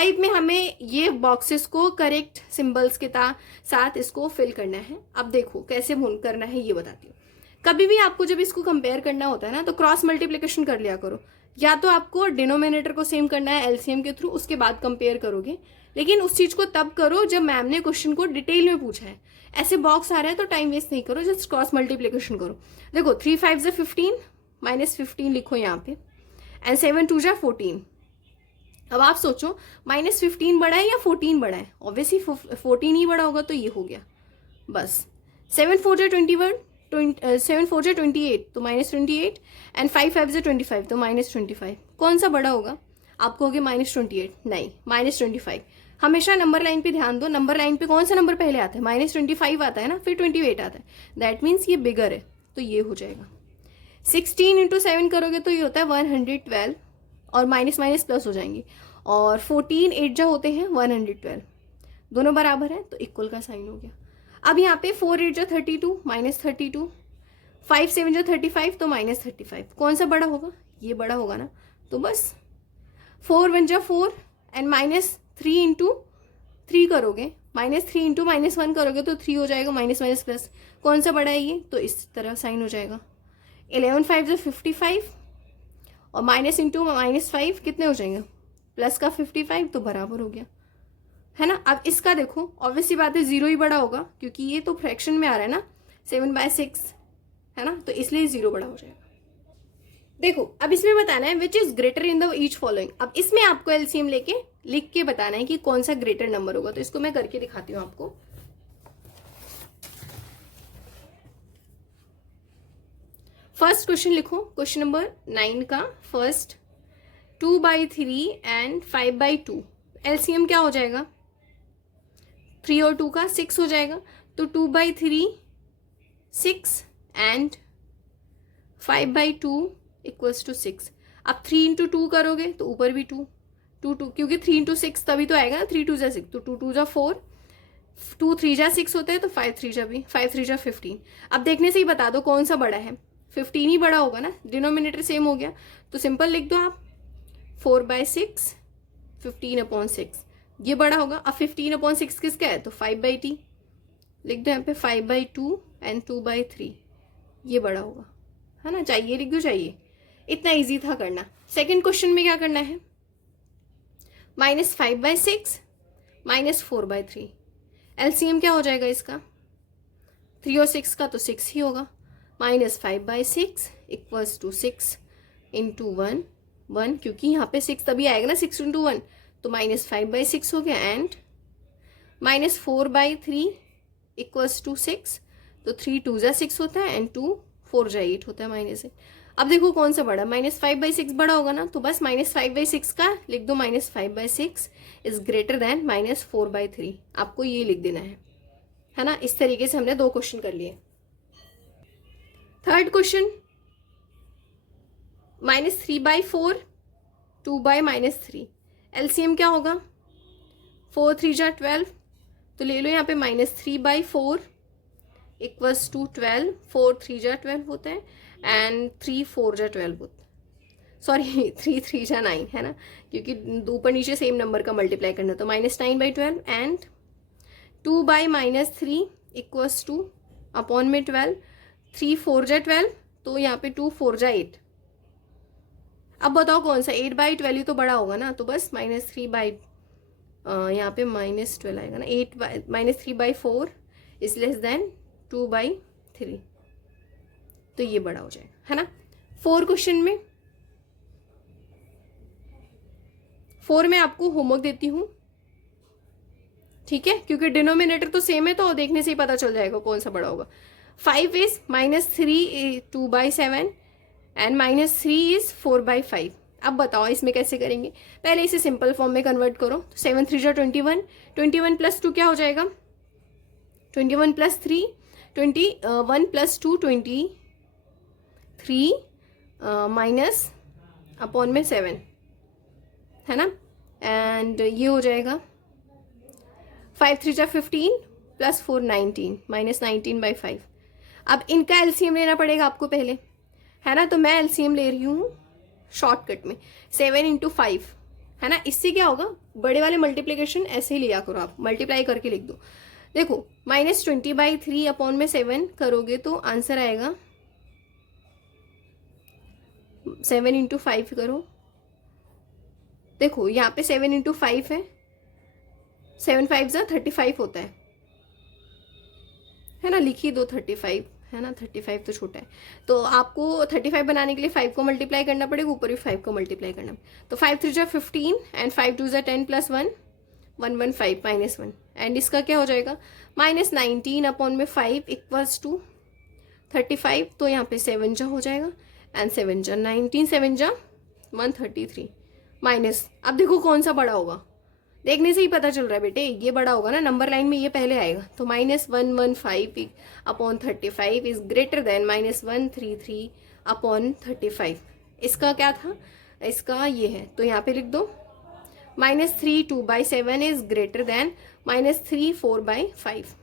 5 में हमें ये बॉक्सेस को करेक्ट सिंबल्स के साथ इसको फिल करना है। अब देखो कैसे करना है ये बताती हूँ। कभी भी आपको जब इसको कंपेयर करना होता है ना तो क्रॉस मल्टीप्लिकेशन कर लिया करो। या तो आपको डिनोमिनेटर को सेम करना है एलसीएम के थ्रू, उसके बाद कंपेयर करोगे, लेकिन उस चीज को तब करो जब मैम ने क्वेश्चन को डिटेल में पूछा है। ऐसे बॉक्स आ रहा है तो टाइम वेस्ट नहीं करो, जस्ट क्रॉस मल्टीप्लिकेशन करो। देखो 3 5 15 -15 लिखो यहाँ पे, एंड 7 2 14। अब आप सोचो -15 बड़ा है या 14 बड़ा है? ऑब्वियसली 14 ही बड़ा होगा, तो ये हो गया बस। 7 4 21, 7 4 28 तो -28, एंड 5 5 25 तो -25। कौन सा बड़ा होगा? आपको होगी -28, नहीं -25। हमेशा नंबर लाइन पे ध्यान दो, नंबर लाइन पे कौन सा नंबर पहले आता है? -25 आता है ना, फिर 28 आता है, दैट मीन्स ये बिगर है, तो ये हो जाएगा। 16 × 7 करोगे तो ये होता है 112, और माइनस माइनस प्लस हो जाएंगे, और 14 8 जो होते हैं 112, दोनों बराबर है तो इक्वल का साइन हो गया। अब यहाँ पे 4 8 जो 32 -32, 5 7 जो 35 तो -35। कौन सा बड़ा होगा? ये बड़ा होगा ना, तो बस 4 1 जो 4, एंड -3 × 3 करोगे, -3 × -1 करोगे तो 3 हो जाएगा, माइनस माइनस प्लस। कौन सा बड़ा है ये? तो इस तरह साइन हो जाएगा। 11 5 जो 55, और माइनस इंटू -5 कितने हो जाएंगे? प्लस का 55, तो बराबर हो गया, है ना। अब इसका देखो, ऑब्वियसली बात है 0 ही बड़ा होगा, क्योंकि ये तो फ्रैक्शन में आ रहा है ना, 7/6 है ना, तो इसलिए 0 बड़ा हो जाएगा। देखो अब इसमें बताना है which is greater in the each following. अब इसमें आपको एलसीएम लेके लिख के बताना है कि कौन सा ग्रेटर नंबर होगा। तो इसको मैं करके दिखाती हूँ आपको। फर्स्ट क्वेश्चन लिखो, क्वेश्चन नंबर 9 का फर्स्ट, 2/3 एंड 5/2। एलसीएम क्या हो जाएगा? 3 और 2 का 6 हो जाएगा, तो 2/3 6 एंड 5/2 इक्वल्स टू 6। अब 3 × 2 करोगे तो ऊपर भी 2 2 क्योंकि 3 × 6 तभी तो आएगा ना, 3 2 जा 6, तो 2 2 जा 4, 2 3 जा 6 होता है, तो 5 3 जा भी 5 3 जा 15। अब देखने से ही बता दो कौन सा बड़ा है। 15 ही बड़ा होगा ना, डिनोमिनेटर सेम हो गया, तो सिंपल लिख दो आप 4/6 15/6, ये बड़ा होगा। अब 15/6 किसका है? तो 5/t, लिख दो यहाँ पे 5/2 एंड 2/3, ये बड़ा होगा, है ना। चाहिए लिख दो, चाहिए। इतना इजी था करना। सेकंड क्वेश्चन में क्या करना है? -5/6 -4/3। एलसीएम क्या हो जाएगा इसका? 3 और 6 का तो 6 ही होगा। -5/6 इक्वल्स टू 6 × 1 1, क्योंकि यहाँ पे 6 तभी आएगा ना, 6 × 1, तो -5/6 हो गया, एंड -4/3 इक्वल्स टू 6, तो 3 2 जा 6 होता है, एंड 2 4 जा 8 होता है, -8। अब देखो कौन सा बड़ा? -5/6 बड़ा होगा ना, तो बस -5/6 का लिख दो, -5/6 इज ग्रेटर देन -4/3। आपको ये लिख देना है ना। इस तरीके से हमने 2 क्वेश्चन कर लिए। Third question, -3/4 2/-3। एलसीएम क्या होगा? 4 3 जा 12, तो ले लो यहाँ पे -3/4 इक्वल्स टू 12, 4 3 जा 12 होता है, एंड 3 4 जा 12 होता है, सॉरी 3 3 जा 9, है ना, क्योंकि ऊपर नीचे सेम नंबर का मल्टीप्लाई करना, तो -9/12 एंड 2/-3 इक्वल्स टू अपॉन में 12, 3 4 जा 12, तो यहाँ पे 2 4 जा 8। अब बताओ कौन सा? 8/12 ही तो बड़ा होगा ना, तो बस -3 यहाँ पे -12 आएगा ना। -3/4 इज लेस देन 2/3, तो ये बड़ा हो जाएगा, है ना। 4 क्वेश्चन में 4 में आपको होमवर्क देती हूँ, ठीक है, क्योंकि डिनोमिनेटर तो सेम है, तो देखने से ही पता चल जाएगा कौन सा बड़ा होगा। 5 इज -3 2/7 एंड -3 इज 4/5। अब बताओ इसमें कैसे करेंगे? पहले इसे सिंपल फॉर्म में कन्वर्ट करो, तो 7 3 जा 21, 21 + 2 क्या हो जाएगा? 21 + 3 21 + 2 23 माइनस अपॉन में 7, है ना, एंड ये हो जाएगा 5 3 जा 15 + 4 19 -19/5। अब इनका एलसीएम लेना पड़ेगा आपको पहले, है ना, तो मैं एलसीएम ले रही हूँ शॉर्टकट में 7 × 5, है ना। इससे क्या होगा, बड़े वाले मल्टीप्लीकेशन ऐसे ही लिया करो, आप मल्टीप्लाई करके लिख दो। देखो -20/3 अपॉन में 7 करोगे तो आंसर आएगा 7 इंटू 5 करो। देखो यहाँ पे 7 इंटू 5 है, 7 5 35 होता है ना, लिखी दो 35, है ना, 35 तो छोटा है, तो आपको 35 बनाने के लिए 5 को मल्टीप्लाई करना पड़ेगा, ऊपर भी 5 को मल्टीप्लाई करना। तो 5 3 15 एंड 5 2 10 प्लस 1 115 -1, एंड इसका क्या हो जाएगा -19 अपॉन में 5 इक्वल्स टू 35। तो यहाँ पे 7 जा हो जाएगा एंड 7 जा 19, 7 जा 133 माइनस। अब देखो कौन सा बड़ा होगा, देखने से ही पता चल रहा है बेटे, ये बड़ा होगा ना, नंबर लाइन में ये पहले आएगा। तो -115 upon 35 is greater than -133 upon 35। इसका क्या था, इसका ये है, तो यहाँ पे लिख दो -3 2/7 इज ग्रेटर देन -3 4/5।